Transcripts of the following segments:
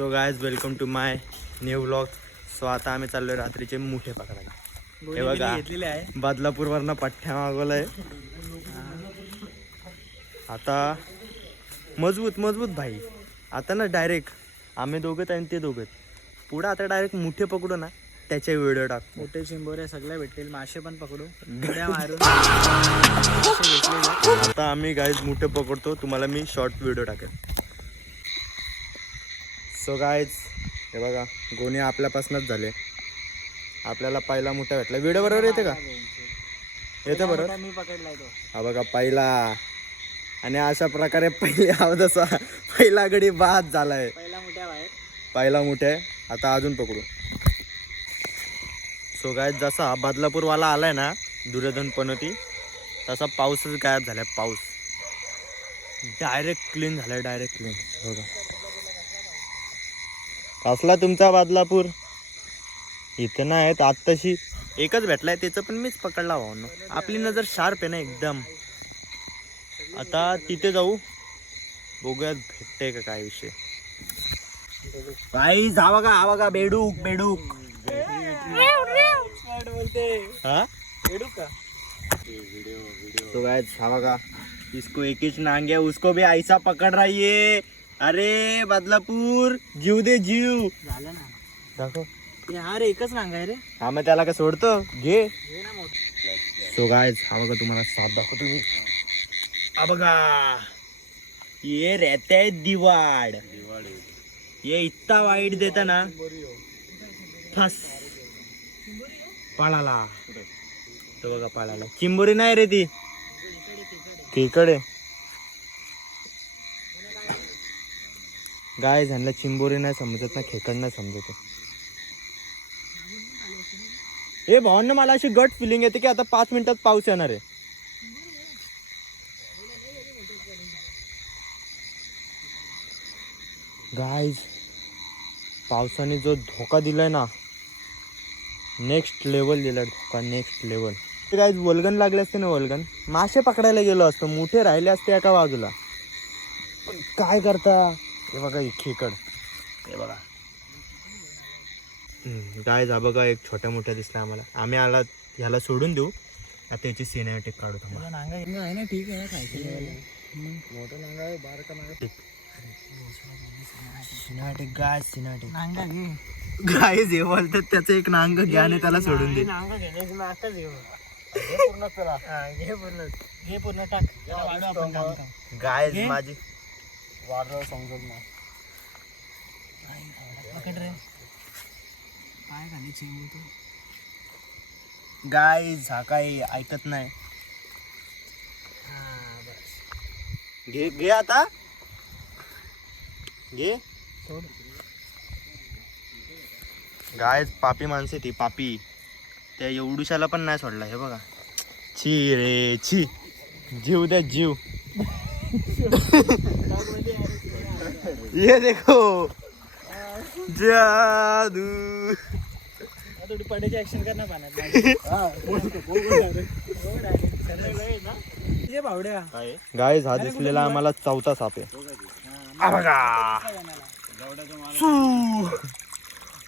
So guys welcome to my new vlog. So आता आम्ही चाललोय रात्रीचे मुठे पकडायला. हे बघा घेतलेले आहे बदलापूरवरनं पठ्ठ्या मागवलाय. आता मजबूत मजबूत भाई. आता ना डायरेक्ट आम्ही दोघं आणि ते दोघं पुढं आता डायरेक्ट मुठे पकडू ना त्याचे व्हिडिओ टाक. मोठे चिंबोरे सगळे भेटतील. मासे पण पकडू उड्या मारून. आता आम्ही गाईज मुठे पकडतो. तुम्हाला मी शॉर्ट व्हिडिओ टाकेल. सो गाईज हे बघा गोणी आपल्यापासूनच झाले. आपल्याला पहिला मोठा भेटला. व्हिडिओ बरोबर येते का? येते बरोबर. मी पकडलाय तो. हा बघा पहिला. आणि अशा प्रकारे पहिले अवधसा पहिला गडी बाद झालाय. पहिला मोठ्या बाहेर. पहिला मोठा आहे. आता अजून पकडू. सो गाईज जसा बदलापूरवाला आलाय ना दुर्योधन पनोती तसा पाऊसच गायब झालाय. पाऊस डायरेक्ट क्लीन झालाय. Direct clean. बघा कसला तुमचा बदलापूर. इथं नाही आहेत. आत्ताशी एकच भेटलाय त्याचं पण मीच पकडला भावनो. आपली नजर शार्प आहे ना एकदम. आता तिथे जाऊ बघूयात भेटते का काय विषय. भाई जावा का आवा का बेडूक बेडूक. हा बेडूक का. तो गाइस छावा का इसको एक ही नांग है उसको भी ऐसा पकड़ रही है. अरे बदलापूर जीव दे जीव. झालं ना. दाखव. हा रे एकच नांग आहे रे. हा मग त्याला का सोडतो घे. हे ना मोठं. सो गाइस हा बघा तुम्हाला साथ दाखवतो मी. हा बघा ये रहते है दिवाड. ये इतना वाईट देता ना फस पाळाला. तो बघा पाळाला. चिंबोरी नाही रे ती तिकडे. गाय झालं चिंबोरी नाही समजत ना खेकड नाही समजत. हे भावांना मला अशी गट फिलिंग येते की आता 5 मिनिटात पाऊस येणार आहे. गाईज पावसाने जो धोका दिलाय ना नेक्स्ट लेवल दिलाय धोका. Next level. गाईज वल्गन लागले असते ना वल्गन मासे पकडायला गेलो असतो. मोठे राहिले असते एका बाजूला. पण काय करता. हे बघा खेकड. हे बघा गाईज हा बघा एक छोट्या मोठ्या दिसला आम्हाला. आम्ही आला ह्याला सोडून देऊ. आता याची सिनेमॅटिक काढू थांबा. नांगा आहे ना. ठीक आहे खायचं. मोठं नांगा आहे बारका नांगा. सिनेमॅटिक गाय सिनेमॅटिक नांगा घे. गाय जे बोलतात त्याचं एक नांग घ्या आणि त्याला सोडून दे. नांगा घेण्याची मी आताच घेऊ. पूर्ण चला. घे पूर्ण. घे पूर्ण टाक. वाढू आपण काम काम. गाय माझी वाढलं समजत ना. पकड रे. काय खाली चेंबू तू. गाय झाकाय ऐकत नाही. घे घे आता घे. गाय पापी माणसे ती पापी. त्या एवढूशाला पण नाही सोडला. हे बघा छी रे छी. जीव द्या जीव. ये देखो जादू. थोडी पडायची ऍक्शन कर ना पाण्यात. भावड्या गाय हा दिसलेला आम्हाला चौथा साप आहे.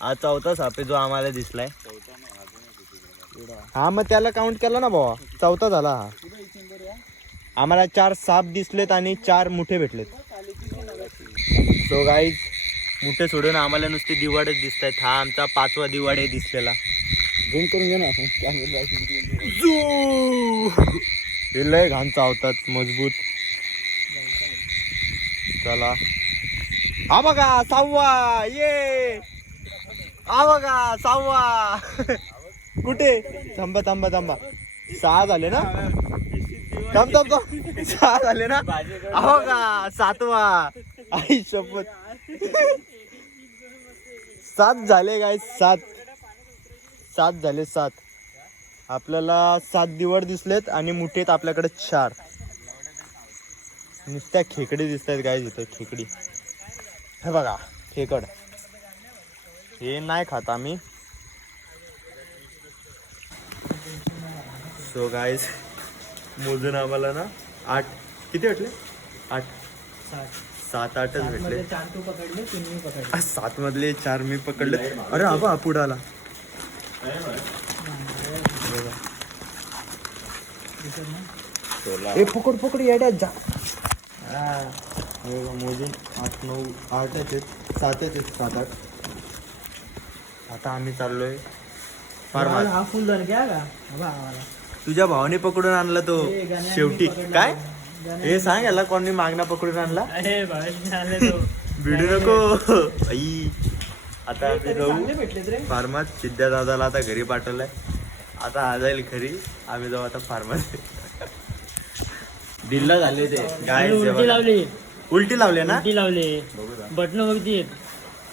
हा चौथा साप आहे जो आम्हाला दिसलाय. हा मग त्याला काउंट केला ना भावा. चौथा झाला हा. आम्हाला 4 साप दिसलेत आणि 4 मुठे भेटलेत. सो गाईज मुठे सोडून आम्हाला नुसते दिवाडच दिसत आहेत. हा आमचा 5वा दिवाड आहे दिसलेला. झूम करून घे ना. हे लय घाण चावतात मजबूत. चला हा बघा 6वा. ये हा बघा 6वा. कुठे थांबा थांबा थांबा. 6 झाले ना. थांब थांब थांब. 6 झाले ना. हा बघा 7वा. आई शपथ 7 झाले गाय. 7 झाले. 7 आपल्याला 7 दिवड दिसलेत आणि मुठेत आपल्याकडे 4 नुसत्या खेकडी दिसत आहेत गाय. इथे खेकडी. हे बघा खेकड. हे नाही खात आम्ही. सो गाईज मोजून आम्हाला ना 8 किती भेटले. 8 7-8च भेटले. 4 तू पकडले 3 मी पकडले. 7 मधले 4 मी पकडले. अरे आबा पुढाला ए पकड पकड येड्या जा. मोजून 8, 9, 8 आहेत, 7 आहेत, 7-8. आता आम्ही चाललोय फार्मात. हा फुल धर घ्या का बाबा आम्हाला. तुझ्या भावाने पकडून आणला तो ए, गण्याने शेवटी. पकडला. काय गण्याने- हे सांग याला कोणी मागणा पकडून आणला. अरे भाई आले तो. भिडू नको आई. आता आम्ही तरी जाऊ चांगले भेटलेत रे. फार्मात. सिद्ध्या दादाला आता घरी पाठवलंय. आता हा जाईल घरी, आम्ही जाऊ आता फार्मात. दिल्ला झाले ते गाय. उलटी लावली. उलटी लावले ना. उलटी लावली. बटन बघती.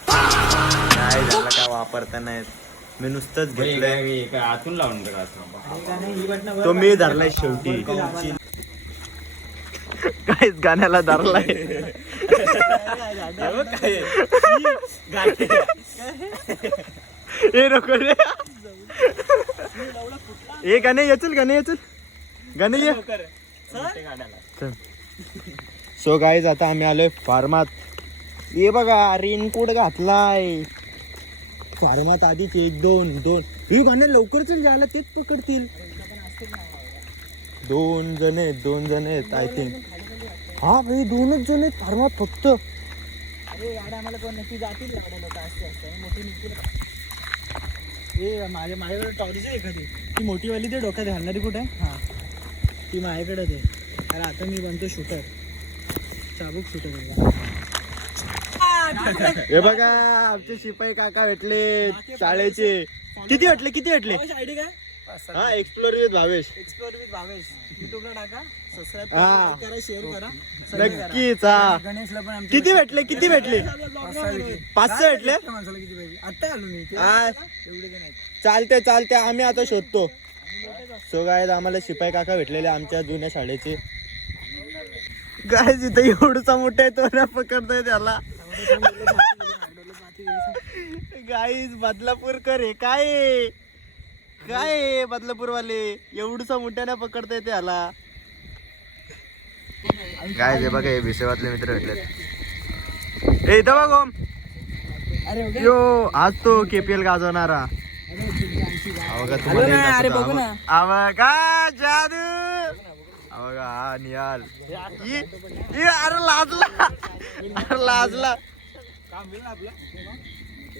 नाही झालं काय वापरता नाहीत. मी नुसतंच घेतलंय. आतून लावून ही बटन तो मी धरलाय शेवटी. काहीच गाण्याला धरलाय. हे नको रे. हे गाणे येचल गाणे येचल गाणे ये. सो गाईज आता आम्ही आलोय फार्मात. हे बघा रेनकोट घातलाय. फार्मात आधीच 1, 2 हे गाणं लवकर चल जायला तेच पकडतील. 2 जण आहेत आय थिंक. हा भाई 2च जण आहेत फार्मात फक्त. अरे गाड्या आम्हाला कोण नक्की जातील गाड्या लोक असते मोठी निघतील. हे माझ्याकडे टॉर्च आहे एखादी. ती मोठीवाली ते डोक्यात घालणारी कुठे आहे. हां ती माझ्याकडे ते. अरे आता मी बनतो शूटर. चाबूक शूटर. हे बघा आमचे शिपाई काका भेटले शाळेचे. किती भेटले आयडी काय. हा explore with Bhavesh. Explore with Bhavesh युट्यूबला टाका. सबस्क्राईब हा. करा, शेअर करा. नक्कीच. हा गणेशला पण किती भेटले 500 भेटले. माणसाला किती पाहिजे आता आलो मी. हा, एवढे काय नाही. चालते आम्ही आता शोधतो. सो गाय आम्हाला शिपाई काका भेटलेले आमच्या जुन्या शाळेचे. गाय तिथं एवढसा मोठा आहे तो ना पकडतोय त्याला. गाईज बदलापूरकर आहे काय बदलापूर वाले एवढसा मोठ्याने पकडतोय त्याला. गाय हे बघा हे विषयातले मित्र भेटले. ए इथं बघ ओम. अरे यो आज तो KPL गाजवणारा. अरे बघू ना. अवघा जादू. अवघा हा निहाल. अरे लाजला.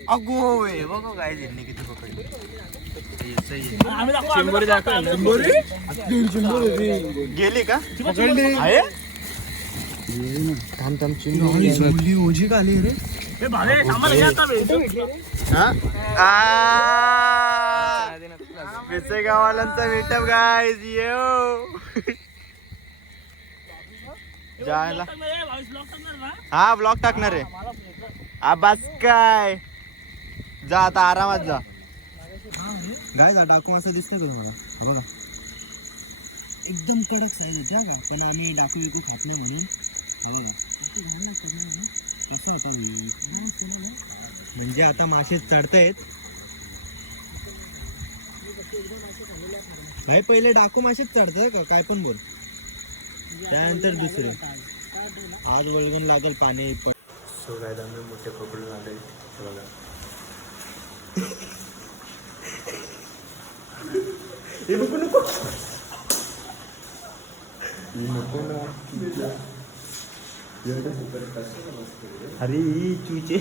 अगो हे बघ काय त्यांनी किती पकडले. गेली का आहे. थांब चिंबोरी ओझी का आली रे. गावालांचा मीटअप गाईज येऊ. जायला हा ब्लॉग टाकणार आहे. आबास काय जा आता आरामात जा. गाय जा डाकू असं दिसतंय का तुम्हाला. हा बघा एकदम कडक साईज होती का. पण आम्ही डाकू विकू खात नाही म्हणून. हा बघा कसा होता म्हणजे आता मासे चढतायत. भाई पहिले डाकू मासेच चढतात का काय पण बोल. त्यानंतर दुसरे. आज वळगून लागेल पाणी. सो गाय आम्ही मोठे पकडून आले बघा. नको अरे चुचे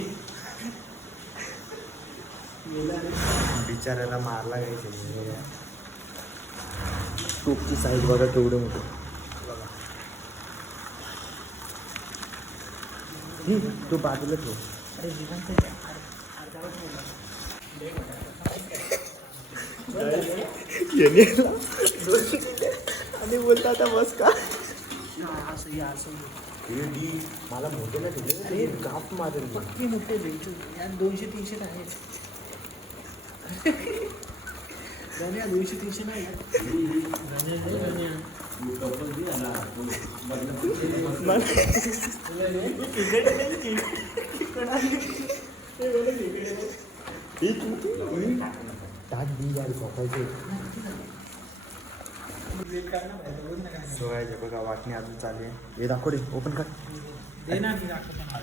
बिचाऱ्याला मारला घ्यायचे. टोपची साईज बघा केवढं मोठं. तो बाजूला ठेव. आणि बोलता आता बस का. मला मोठे ना ठेवले गाप मारेल. पक्की मोठे 200-300 आहे. 200-300 नाही. बघा वाटणी अजून चालू आहे. हे दाखव रे ओपन कर. दे ना मी दाखवतो ना.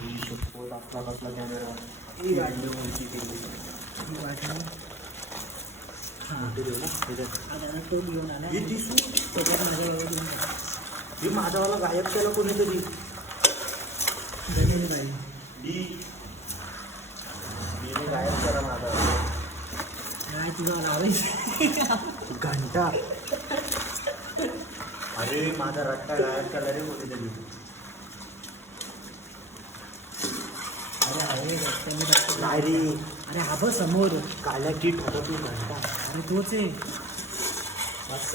ही वाटली आता तो घेऊन आला त्याच्यात माझ्याबरोबर घेऊन टाक. माझावाला गायब केला कोणीतरी. धन्यवाद बाई. गायब केला माझा काय तुझा लावायचं घंटा. अरे माझा रट्टा गायब केला रे कोणीतरी. अरे नाही रे, अरे हा बघ समोर काल्या किट होता तू घंटा. अरे तोच आहे. मस्त.